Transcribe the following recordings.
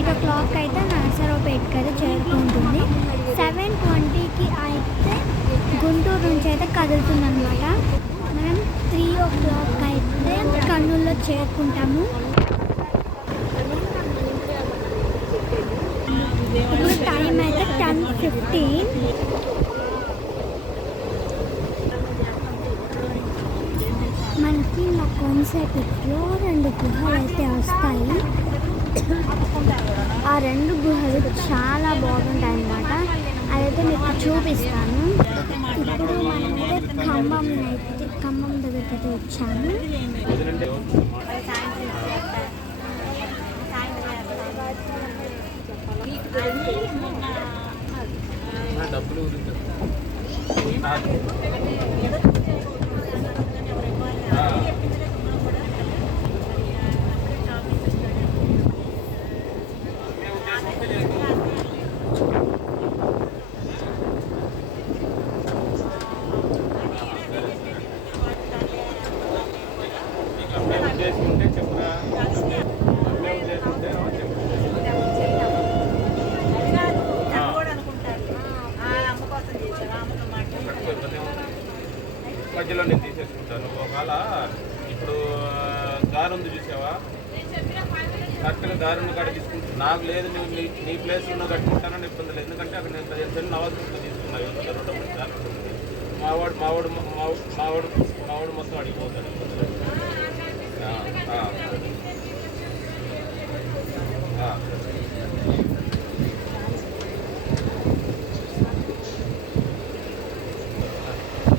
8 o'clock అయితే నరసరావుపేటకి అయితే చేరుకుంటుంది. 7:20కి అయితే గుంటూరు నుంచి అయితే కదులుతుంది అనమాట. మనం 3 o'clock అయితే కర్నూలులో చేరుకుంటాము. ఇప్పుడు టైం అయితే 10:15. మనకి మా కోనసీమలో 2 గుహలు అయితే వస్తాయి. ఆ 2 గుహలు చాలా బాగుంటాయి అన్నమాట. అదైతే మీకు చూపిస్తాను. ఇప్పుడు మనమైతే ఖమ్మం దగ్గరికి అయితే వచ్చాము. మధ్యలో నేను తీసేసుకుంటాను. ఒకవేళ ఇప్పుడు దారి ఉంది చూసావా, కరెక్ట్గా దారిని కాడ తీసుకుంటాను. నాకు లేదు, నువ్వు నీ ప్లేస్లో కట్టుకుంటానని ఇబ్బంది లేదు. ఎందుకంటే అక్కడ నేను 15 నవాజులు తీసుకున్నాను. 2 దారి ఉంటుంది. మావాడు మొత్తం అడిగిపోతాడు.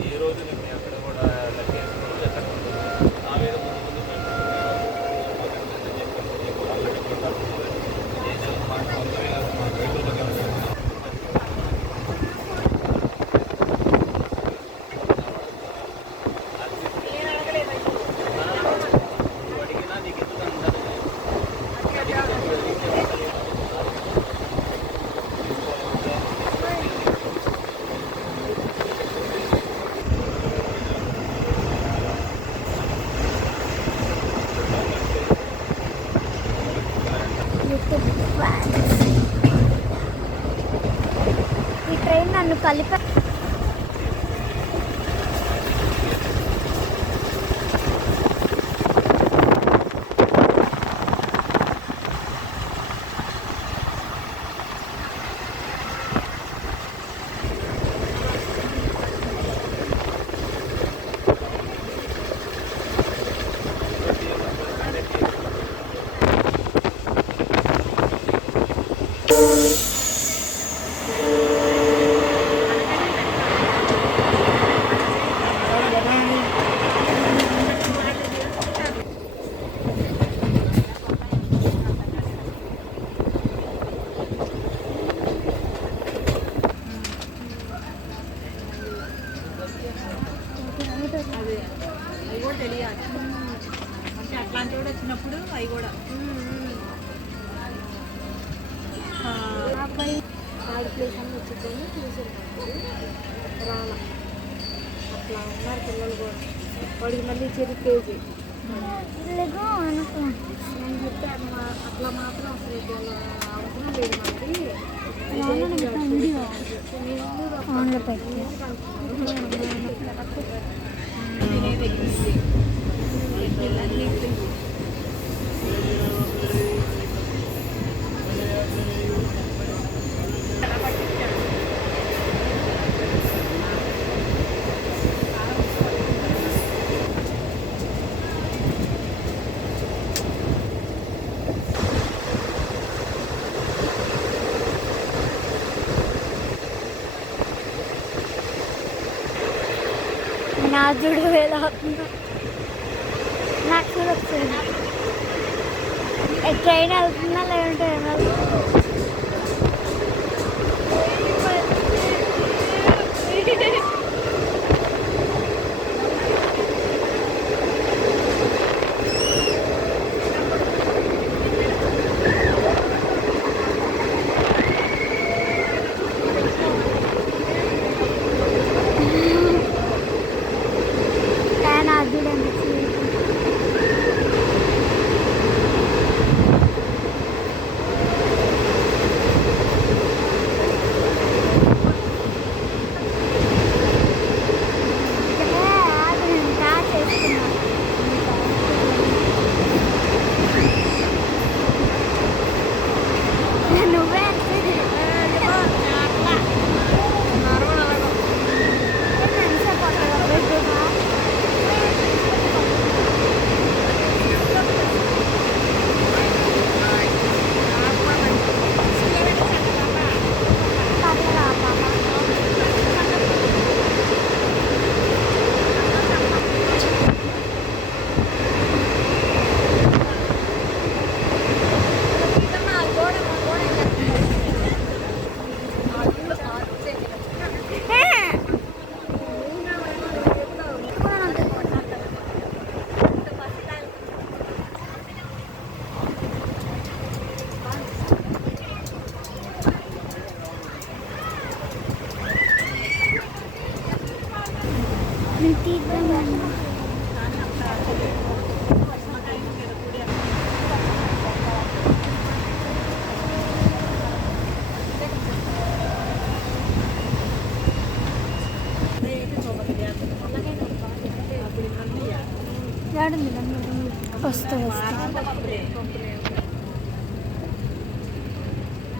ఈ రోజు నేను ఎక్కడ కూడా లగేజ్ ఎక్కడ నా మీద ముందు ఈ ట్రైన్ నన్ను కలిపి అవి కూడా తెలియాలి. అంటే అట్లాంటి కూడా వచ్చినప్పుడు అవి కూడా ఆడ ప్లేస్ అని వచ్చిందని చూసాను. రాలా అట్లా ఉన్నారు పిల్లలు కూడా. వాడికి మళ్ళీ చెరి కేజీ ఇలాగో అనుకో. నేను చెప్తే అట్లా మాత్రం అసలు అవసరం లేదు. మనకి ఆన్లో పెట్టి నా చూడు ఎలా అవుతుందో నాకు చూడొచ్చింది. ట్రైన్ వెళ్తుందా లేదంటే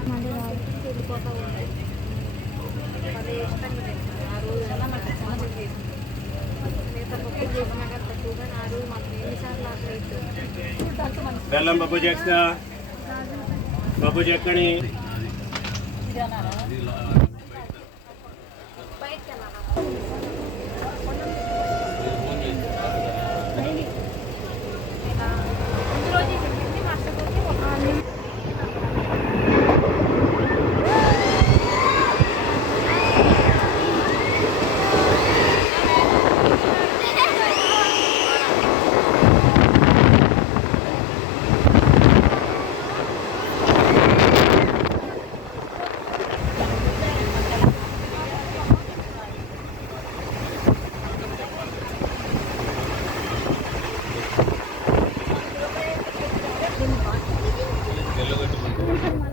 మళ్ళీ రాదు వెళ్ళిపోతా ఉన్నాయి అదే ఇష్టంగా తింటారు ఆ రోజు ఎలా మనకి చాలా చేసి మిగతా పప్పులు చేసినా కానీ తక్కువగా ఆ రోజు మాకు ఎన్నిసార్లు అట్లా బెల్లం పప్పు చేస్తా పప్పు చెక్కని బయటకు వెళ్ళాలి ముందు రోజే చెప్పింది మరుసటి రోజు ఒక తెల్లగొట్టి